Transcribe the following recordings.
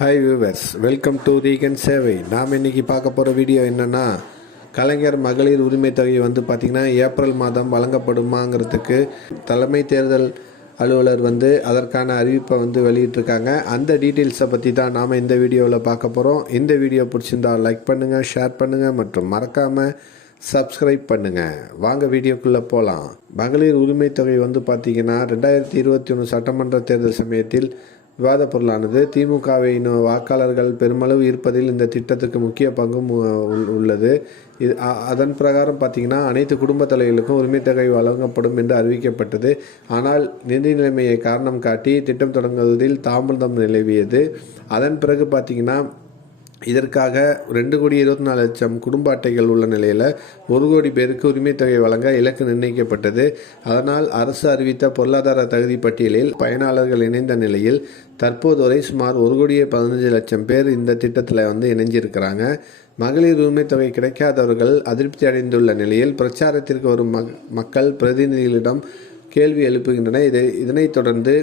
Hi viewers, welcome to ரீகன் சேவை. நாம் இன்றைக்கி பார்க்க போகிற வீடியோ என்னென்னா, கலைஞர் மகளிர் உரிமை தொகை பார்த்திங்கன்னா ஏப்ரல் மாதம் வழங்கப்படுமாங்கிறதுக்கு தலைமை தேர்தல் அலுவலர் அதற்கான அறிவிப்பை வெளியிட்டிருக்காங்க. அந்த டீட்டெயில்ஸை பற்றி தான் நாம் இந்த வீடியோவில் பார்க்க போகிறோம். இந்த வீடியோ பிடிச்சிருந்தால் லைக் பண்ணுங்கள், ஷேர் பண்ணுங்கள் மற்றும் மறக்காமல் சப்ஸ்கிரைப் பண்ணுங்கள். வாங்க வீடியோக்குள்ளே போகலாம். மகளிர் உரிமை தொகை பார்த்திங்கன்னா 2021 சட்டமன்ற தேர்தல் சமயத்தில் விவாத பொருளானது. திமுகவை வாக்காளர்கள் பெருமளவு இருப்பதில் இந்த திட்டத்துக்கு முக்கிய பங்கும் உள்ளது. அதன் பிரகாரம் பார்த்திங்கன்னா அனைத்து குடும்ப தலைவர்களுக்கும் உரிமை தொகை வழங்கப்படும் என்று அறிவிக்கப்பட்டது. ஆனால் நிதி நிலைமையை காரணம் காட்டி திட்டம் தொடங்குவதில் தாமதம் நிலவியது. அதன் பிறகு பார்த்திங்கன்னா இதற்காக 2,24,00,000 குடும்ப அட்டைகள் உள்ள நிலையில் 1 கோடி பேருக்கு உரிமை தொகை வழங்க இலக்கு நிர்ணயிக்கப்பட்டது. அதனால் அரசு அறிவித்த பொருளாதார தகுதி பட்டியலில் பயனாளர்கள் இணைந்த நிலையில் தற்போது வரை சுமார் 1,15,00,000 பேர் இந்த திட்டத்தில் இணைஞ்சிருக்கிறாங்க. மகளிர் உரிமை தொகை கிடைக்காதவர்கள் அதிருப்தி அடைந்துள்ள நிலையில் பிரச்சாரத்திற்கு வரும் மக்கள் பிரதிநிதிகளிடம் கேள்வி எழுப்புகின்றனர். இதனைத் தொடர்ந்து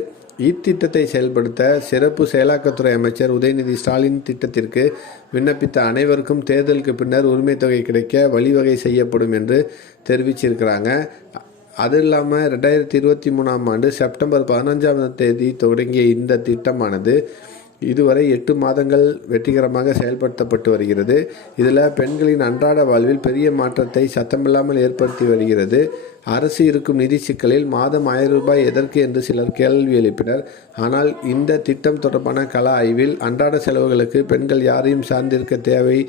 இத்திட்டத்தை செயல்படுத்த சிறப்பு செயலாக்கத்துறை அமைச்சர் உதயநிதி ஸ்டாலின் திட்டத்திற்கு விண்ணப்பித்த அனைவருக்கும் தேர்தலுக்கு பின்னர் உரிமை தொகை கிடைக்க வழிவகை செய்யப்படும் என்று தெரிவிச்சிருக்கிறாங்க. அது இல்லாமல் 2023ஆம் ஆண்டு செப்டம்பர் 15ஆம் தேதி தொடங்கிய இந்த திட்டமானது இதுவரை 8 மாதங்கள் வெற்றிகரமாக செயல்படுத்தப்பட்டு வருகிறது. இதில் பெண்களின் அன்றாட வாழ்வில் பெரிய மாற்றத்தை சத்தமில்லாமல் ஏற்படுத்தி வருகிறது. அரசு இருக்கும் நிதி சிக்கலில் மாதம் 1000 ரூபாய் எதற்கு என்று சிலர் கேள்வி எழுப்பினர். ஆனால் இந்த திட்டம் தொடர்பான கள ஆய்வில் அன்றாட செலவுகளுக்கு பெண்கள் யாரையும் சார்ந்திருக்க தேவை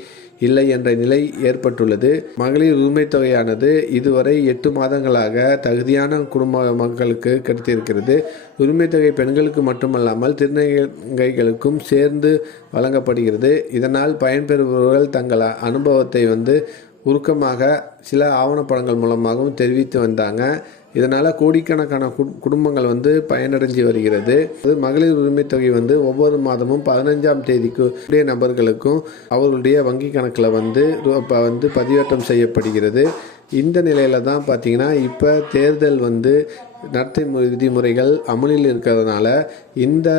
இல்லை என்ற நிலை ஏற்பட்டுள்ளது. மகளிர் உரிமை தொகையானது இதுவரை 8 மாதங்களாக தகுதியான குடும்ப மக்களுக்கு கிடைத்திருக்கிறது. உரிமை தொகை பெண்களுக்கு மட்டுமல்லாமல் திருநங்கைகளுக்கும் சேர்ந்து வழங்கப்படுகிறது. இதனால் பயன்பெறுபவர்கள் தங்கள் அனுபவத்தை உருக்கமாக சில ஆவணப்படங்கள் மூலமாகவும் தெரிவித்து வந்தாங்க. இதனால் கோடிக்கணக்கான குடும்பங்கள் பயனடைஞ்சு வருகிறது. மகளிர் உரிமை தொகை ஒவ்வொரு மாதமும் 15ஆம் தேதிக்கு உடைய நபர்களுக்கும் அவர்களுடைய வங்கி கணக்கில் பதிவேற்றம் செய்யப்படுகிறது. இந்த நிலையில தான் பார்த்தீங்கன்னா இப்போ தேர்தல் நடத்தை விதிமுறைகள் அமலில் இருக்கிறதுனால இந்த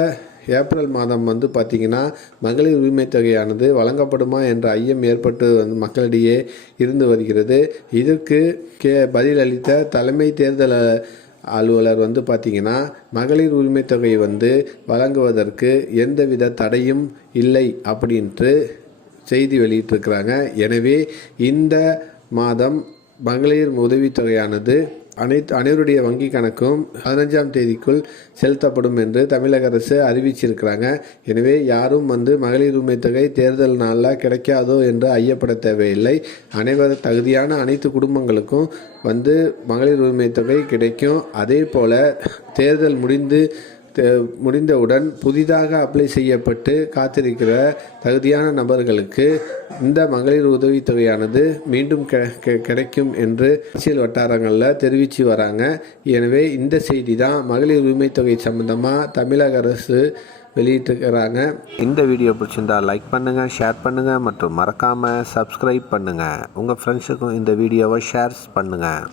ஏப்ரல் மாதம் பார்த்திங்கன்னா மகளிர் உரிமை தொகையானது வழங்கப்படுமா என்ற ஐயம் ஏற்பட்டு மக்களிடையே இருந்து வருகிறது. இதற்கு பதிலளித்த தலைமை தேர்தல் அலுவலர் பார்த்திங்கன்னா மகளிர் உரிமை தொகை வழங்குவதற்கு எந்தவித தடையும் இல்லை அப்படின்ட்டு செய்தி வெளியிட்டிருக்கிறாங்க. எனவே இந்த மாதம் மகளிர் உதவித்தொகையானது அனைவருடைய வங்கி கணக்கும் 15ஆம் தேதிக்குள் செலுத்தப்படும் என்று தமிழக அரசு அறிவிச்சிருக்கிறாங்க. எனவே யாரும் மகளிர் உரிமை தொகை தேர்தல் நாளில் கிடைக்காதோ என்று ஐயப்பட தேவையில்லை. தகுதியான அனைத்து குடும்பங்களுக்கும் மகளிர் உரிமை தொகை கிடைக்கும். அதே போல் தேர்தல் முடிந்தவுடன் புதிதாக அப்ளை செய்யப்பட்டு காத்திருக்கிற தகுதியான நபர்களுக்கு இந்த மகளிர் உதவித்தொகையானது மீண்டும் கிடைக்கும் என்று அரசியல் வட்டாரங்களில் தெரிவித்து வராங்க. எனவே இந்த செய்தி தான் மகளிர் உரிமை தொகை சம்பந்தமாக தமிழக அரசு வெளியிட்டிருக்கிறாங்க. இந்த வீடியோ பிடிச்சிருந்தா லைக் பண்ணுங்கள், ஷேர் பண்ணுங்கள் மற்றும் மறக்காமல் சப்ஸ்கிரைப் பண்ணுங்கள். உங்கள் ஃப்ரெண்ட்ஸுக்கும் இந்த வீடியோவை ஷேர் பண்ணுங்கள்.